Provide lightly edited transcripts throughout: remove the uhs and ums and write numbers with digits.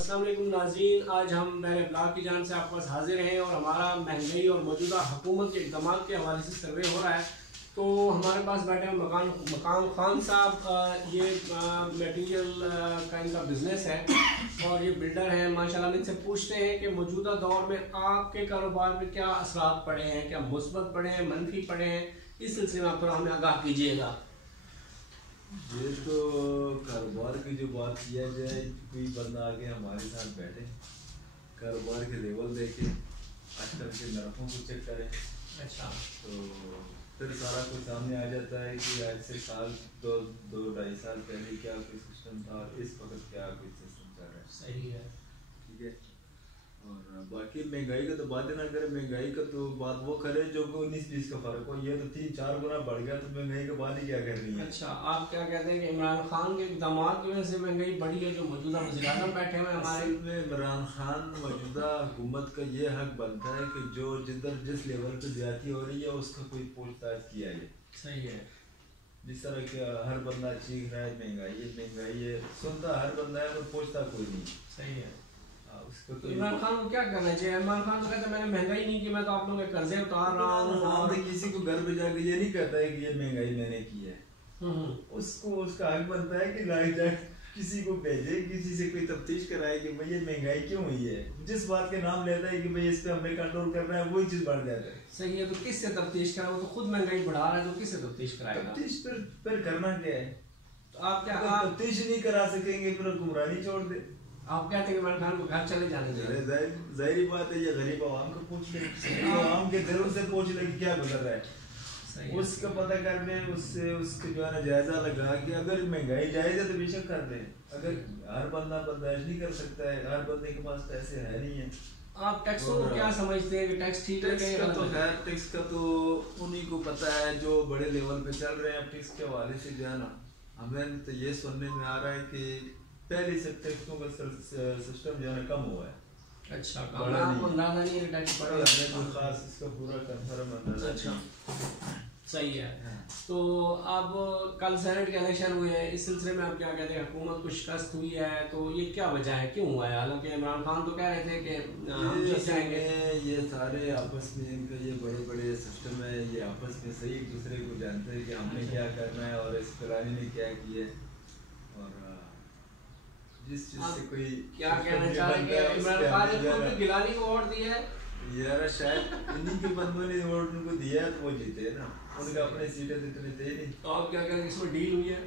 अस्सलाम वालेकुम नाज़रीन, आज हम मेरे ब्लॉग की जान से आपके पास हाजिर हैं और हमारा महंगाई और मौजूदा हुकूमत के इक़दाम के हवाले से सर्वे हो रहा है। तो हमारे पास बैठे हैं मकाम खान साहब। ये मटेरियल का इनका बिज़नेस है और ये बिल्डर हैं माशाल्लाह। इनसे पूछते हैं कि मौजूदा दौर में आपके कारोबार में क्या असरात पड़े हैं, क्या मुस्बत पड़े हैं, मनफी पड़े हैं। इस सिलसिले में आप थोड़ा हमें आगाह कीजिएगा। ये तो कारोबार की जो बात किया जाए, कोई बंदा आके हमारे साथ बैठे, कारोबार के लेवल देखे, आजकल के नरफों को चेक करे, अच्छा, तो फिर सारा कुछ सामने आ जाता है कि आज से साल दो ढाई साल पहले क्या कोई सिस्टम था, इस वक्त क्या कोई सिस्टम चल रहा है। सही है, ठीक है। और बाकी महंगाई का तो बात ही ना करें, महंगाई का तो बात वो करे जो 19-20 का फर्क हो। ये तो 3-4 गुना बढ़ गया, तो महंगाई का बात ही क्या करनी है। अच्छा, आप क्या कहते हैं कि इमरान खान के इक़दामात की वजह से महंगाई बढ़ी है? जो मौजूदा वज़ीर-ए-आज़म बैठे हुए हैं हमारे में, इमरान खान मौजूदा हुकूमत का ये हक बनता है कि जो जिस लेवल पे ज्यादती हो रही है उसका कोई पूछताछ किया जाए। सही है। जिस तरह के हर बंदा चीख रहा है महंगाई है, सुनता हर बंदा है पर पूछता कोई नहीं। सही है। उसको तो इमरान खान को क्या करना चाहिए? इमरान खान तो कहता है मैंने महंगाई नहीं की, मैं तो आप लोगों के कर्जे उतार रहा हूँ। तो किसी को घर पे जाके ये नहीं कहता है कि ये महंगाई मैंने की है। उसको उसका हक बनता है कि लाइक दैट किसी को भेजे, किसी से कोई तफ्तीश कराए कि भाई ये महंगाई क्यों हुई है। जिस बात के नाम लेता है कि भाई इस पे हमें कंट्रोल करना है, वही चीज बढ़ जाता है। सही है। तो किससे तफ्तीश कराए? वो तो खुद महंगाई बढ़ा रहा है, तो किससे तफ्तीश कराएगा? तफ्तीश फिर करना क्या है? तो आप क्या तफ्तीश नहीं करा सकेंगे फिर हुक्मरानी छोड़ दे। आप कहते हैं इमरान खान को घर चले जाने चाहिए? जाहिर बात है, ये गरीब आवाम को पूछ ले, आवाम के दिलों से पूछ ले कि क्या गुजर रहा है, उसका पता कर ले, उससे उसके जो है ना जायजा लगा कि अगर महंगाई जायज है तो बेशक कर दे। अगर हर बंदा बर्दाश्त नहीं कर सकता है, हर बंदे के पास पैसे है नहीं है। आप टैक्सों को क्या समझते हैं कि टैक्स ठीक है? टैक्स का तो उन्हीं को पता है जो बड़े लेवल पे चल रहे हैं। टैक्स के हवाले से जो है ना, हमें तो ये सुनने में आ रहा है कि पहले से टैक्सों का सिस्टम जो है कम हुआ है। अच्छा, आपको अंदाजा नहीं है टैक्स बढ़ा? हमें कोई खास इसका पूरा कंफर्म अंदाजा। अच्छा, सही है। तो अब कल सेनेट के इलेक्शन हुए हैं, इस सिलसिले में आप क्या कहते हैं? हुकूमत को शिकस्त हुई है, तो ये क्या वजह है, क्यों हुआ है? हालांकि इमरान खान तो कह रहे थे कि हम जीत जाएंगे। ये सारे आपस में इनका ये बड़े बड़े सिस्टम है, ये आपस में सही एक दूसरे को जानते हैं कि हमने क्या करना है और इस फलानी ने क्या किया है। और जिस चीज से कोई क्या कहना चाहेंगे? इमरान खान ने खुद गिलानी को वोट दिया है यार, शायद इन्हीं के बंदों ने वोट उनको दिया है तो वो जीते ना। उनका अपने सीटें इतने थे नहीं। तो आप क्या कहेंगे इसमें डील हुई है?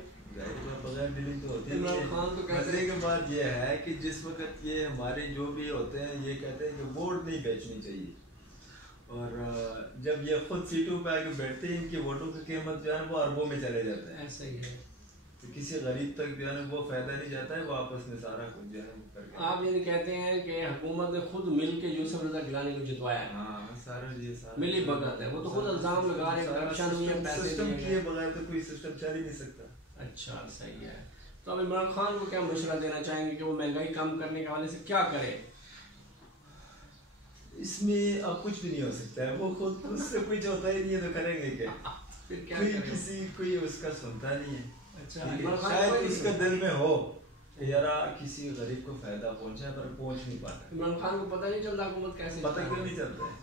बगैर डीलिंग तो होती इमरान खान तो मसले के बाद ये है कि जिस वक्त ये हमारे जो भी होते हैं ये कहते हैं कि वोट नहीं बेचनी चाहिए, और जब ये खुद सीटों पे आके बैठते हैं इनकी वोटों की कीमत जो है वो अरबों में चले जाता है। ऐसा ही है। तो किसी गरीब तक जो है वो फायदा नहीं जाता है, वो आपस में सारा कुछ जो है करके। आप ये कहते हैं कि हुकूमत ने खुद मिल के यूसुफ रजा गिलानी को जितवाया है? हाँ, सारा ये सारा मिली भगत है, वो तो खुद इल्जाम लगा रहे हैं करप्शन हुई है, पैसे सिस्टम किए बगैर तो कोई सिस्टम चल ही नहीं सकता। अच्छा, सही है। तो अब इमरान खान को क्या मशवरा देना चाहेंगे कि वो महंगाई कम करने के हवाले से क्या करे? इसमें अब कुछ भी नहीं हो सकता है, वो खुद उससे कुछ होता ही नहीं है, तो करेंगे क्या? फिर क्या कोई किसी कोई उसका सुनता नहीं है। अच्छा, शायद उसका दिल में हो यार किसी गरीब को फायदा पहुंचा पर पहुंच नहीं पाता। इमरान खान को पता नहीं चलता हुकूमत कैसे? पता क्यों नहीं चलता है?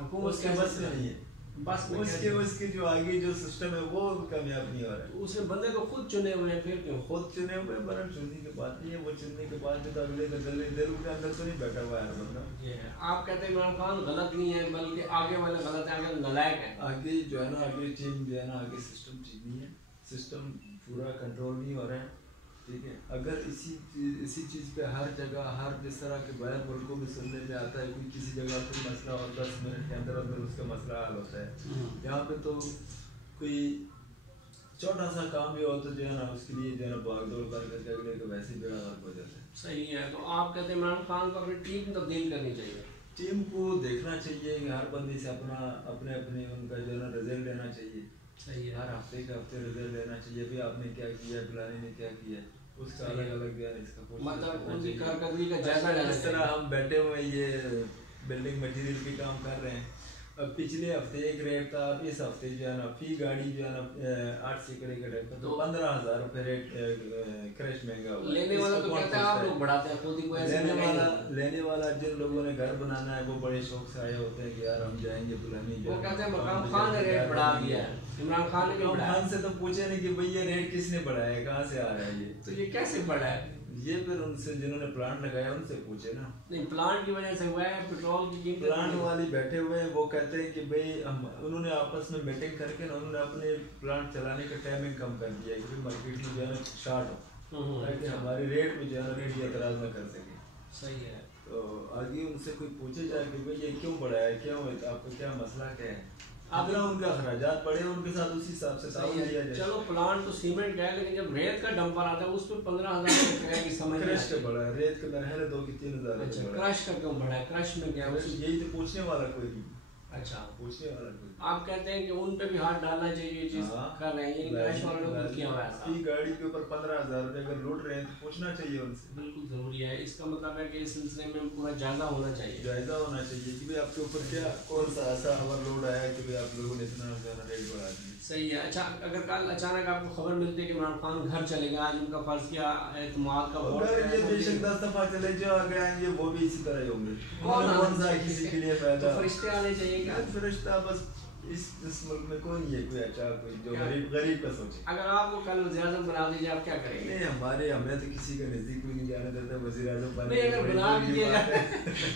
हुकूमत उसके बस में नहीं है। बस में उसके जो आगे जो सिस्टम है वो कामयाब नहीं हो रहा है। उसने बंदे तो खुद चुने हुए हैं, फिर क्यों? खुद चुने हुए बरन चुनने की बात नहीं है, वो चुनने के बाद तो अगले दिल के अंदर तो नहीं बैठा हुआ है बंदा। आप कहते हैं इमरान खान गलत नहीं है, बल्कि आगे वाले गलत है, आगे नलायक है। आगे जो है ना, आगे टीम जो है ना, आगे सिस्टम ठीक नहीं है, सिस्टम पूरा कंट्रोल नहीं हो रहा है। ठीक है, अगर इसी चीज़ पे हर जगह हर जिस तरह के बाहर मुल्कों में सुनने में आता है कोई किसी जगह कोई मसला और 10 मिनट के अंदर अंदर उसका मसला हल होता है, यहाँ पे तो कोई छोटा सा काम भी हो तो जो है ना उसके लिए जो है ना भागदौड़ करके अगले को वैसे ही बेड़ा गर्क हो जाता है। सही है। तो आप कहते हैं इमरान खान को अपनी टीम तब्दील करनी चाहिए? टीम को देखना चाहिए कि हर बंदे से अपने उनका जो है ना रिजल्ट लेना चाहिए। सही है। हर हफ्ते के हफ्ते रिजल्ट लेना चाहिए, भाई आपने क्या किया, फलाने ने क्या किया, उसका अलग अलग इसका मतलब उनकी कारकर्दगी का जायजा लेना। इस तरह हम बैठे हुए ये बिल्डिंग मटेरियल के काम कर रहे हैं, अब पिछले हफ्ते एक रेट था, अब इस हफ्ते जो है ना फी गाड़ी जो है ना 8 सैकड़े का रेट था, तो 15,000 रुपए रेट क्रश महंगा हुआ। लेने वाला तो कहता है आप लोग बढ़ाते हैं, खुद ही कोई ऐसे लेने वाला जिन लोगों ने घर बनाना है वो बड़े शौक से आए होते हैं कि यार हम जाएंगे फलानी, वो कहते हैं मकाम खान ने रेट बढ़ा दिया है, इमरान खान ने भी बढ़ाया। खान से तो पूछे नहीं कि भाई ये रेट किसने बढ़ाया, कहाँ से आ रहा है ये, तो ये कैसे बढ़ा है? ये फिर उनसे जिन्होंने प्लांट लगाया उनसे पूछे ना। नहीं, प्लांट की वजह से हुआ है, पेट्रोल की कीमत प्लांट वाले बैठे हुए हैं, वो कहते हैं कि भाई हम, उन्होंने आपस में मीटिंग करके ना उन्होंने अपने प्लांट चलाने का टाइमिंग कम कर दिया है कि मार्केट में जो है ना शार्ट हो, ताकि हमारे रेट में जो है ना रेट एतराज न कर सके। सही है। तो आगे उनसे कोई पूछे जाए कि भाई ये क्यों बढ़ा है, क्यों है, आपको क्या मसला क्या है, अगला उनका खराजात बढ़े उनके साथ उसी हिसाब से ताउन दिया जाए। चलो प्लांट तो सीमेंट का है, लेकिन जब रेत का डंपर आता है उस पे 15,000 किराए की समझ क्रश का बढ़ा है, रेत का मेरा है 2 की 3,000। अच्छा, क्रश का क्यों बढ़ा है? क्रश में क्या है? यही तो पूछने वाला कोई नहीं। अच्छा, पूछने वाला कोई। आप कहते हैं कि उन पे भी हाथ डालना चाहिए, ये चीज कर रहे हैं, क्रश वालों ने कुछ किया हुआ है ऐसा। गाड़ी के ऊपर 15,000 रुपए अगर लूट रहे हैं तो पूछना चाहिए उनसे। बिल्कुल जरूरी है, इसका मतलब है कि इस सिलसिले में पूरा जायजा होना चाहिए। जायजा होना चाहिए कि भाई आपके ऊपर क्या कौन सा ऐसा ओवर लोड आया कि भाई आप लोगों ने इतना ज्यादा रेट बढ़ा दिया। सही है। अच्छा, अगर कल अचानक आपको खबर मिलती है कि इमरान खान घर चले गए, आज उनका फर्ज किया एतमाद का वोट, ये बेशक 10 दफा चले जो आगे आएंगे वो भी इसी तरह ही होंगे। कौन सा किसी के लिए फायदा? तो फरिश्ते आने चाहिए क्या? फरिश्ता बस इस मुल्क में कोई नहीं है, कोई अच्छा कोई जो गरीब का सोचे। अगर आपको कल वज़ीर-ए-आज़म बना दीजिए, आप क्या करेंगे? नहीं, हमें तो किसी के नजदीक कोई नहीं जाने देता वज़ीर-ए-आज़म बनने। नहीं, अगर बना भी दिया जाए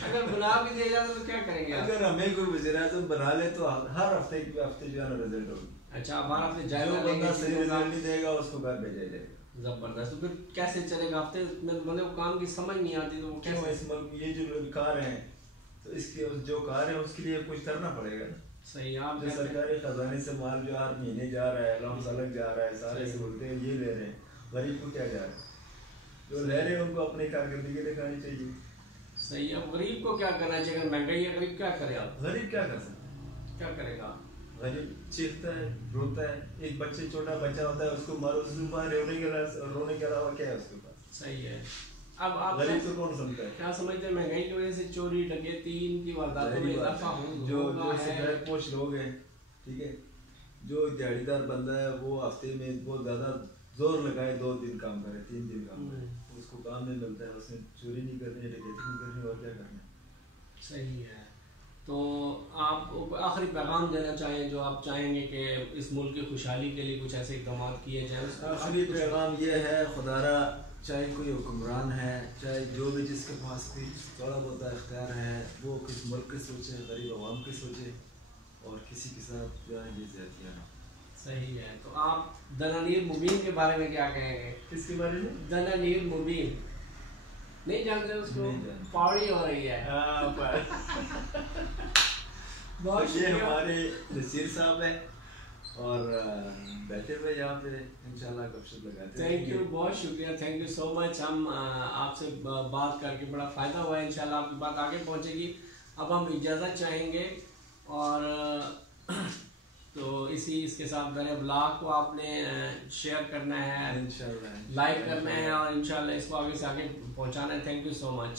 अगर बना भी दिया जाए तो क्या करेंगे? अगर हमें कोई वज़ीर-ए-आज़म बना ले तो हर हफ्ते जो है ना रिजल्ट होगी। अच्छा, हर हफ्ते जायजा जो बंदा सही रिजल्ट नहीं देगा उसको घर भेजा जाएगा। जबरदस्त। तो फिर कैसे चलेगा? हफ्ते में बंदे को काम की समझ नहीं आती, तो वो क्यों कैसे? इस मुल्क ये जो लोग कार हैं तो इसके जो कार है उसके लिए कुछ करना पड़ेगा। सही, आप जो सरकारी खजाने से माल जो हर महीने जा रहा है, लम्स अलग जा रहा है, सारे सहूलतें ये ले रहे हैं, गरीब को क्या जा रहा है? जो ले रहे हैं उनको अपनी कारकर्दगी दिखानी चाहिए। सही है। गरीब को क्या करना चाहिए? अगर महंगाई है, गरीब क्या करे? आप गरीब क्या कर सकते हैं? क्या करेगा? गरीब चीखता है, रोता है, एक बच्चे छोटा बच्चा होता है उसको मारो, उसके पास रोने के अलावा क्या है उसके पास? सही है। अब आप गरीब को कौन समझता है? क्या समझते हैं महंगाई की वजह से चोरी डकैती इनकी वारदातों में इजाफा जो सिगरेटपोश लोग हैं, ठीक है, जो दिहाड़ीदार बंदा है वो हफ्ते में वो ज्यादा जोर लगाए 2 दिन काम करे, 3 दिन काम करे, उसको काम नहीं मिलता है, उसने चोरी नहीं करनी, डकैती नहीं करनी, और क्या करना। सही है। तो आप आखिरी पैगाम देना चाहें जो आप चाहेंगे कि इस मुल्क की खुशहाली के लिए कुछ ऐसे इक़दाम किए जाएं? आखिरी पैगाम ये है, खुदारा चाहे कोई हुक्मरान है, चाहे जो भी जिसके पास भी थोड़ा बहुत इख्तियार है, वो किस मुल्क के सोचे, गरीब आवाम के सोचे, और किसी के साथ जो है ये ज़्यादतियाँ ना। सही है। तो आप दनानीर मुबीन के बारे में क्या कहेंगे? किसके बारे में? दनानीर मुबीन नहीं जानते उसको? पौड़ी हो रही है। बहुत ये हमारे नसीर साहब है और बैठे हुए यहाँ पे इंशाल्लाह गपशप लगाते हैं। थैंक यू, बहुत शुक्रिया, थैंक यू सो मच। हम आपसे बात करके बड़ा फ़ायदा हुआ है, इंशाल्लाह आपकी बात आगे पहुँचेगी। अब हम इजाज़त चाहेंगे और तो इसके साथ मेरे ब्लॉग को आपने शेयर करना है, इंशाल्लाह लाइक करना है और इंशाल्लाह इसको आगे से आगे पहुँचाना है। Thank you so much.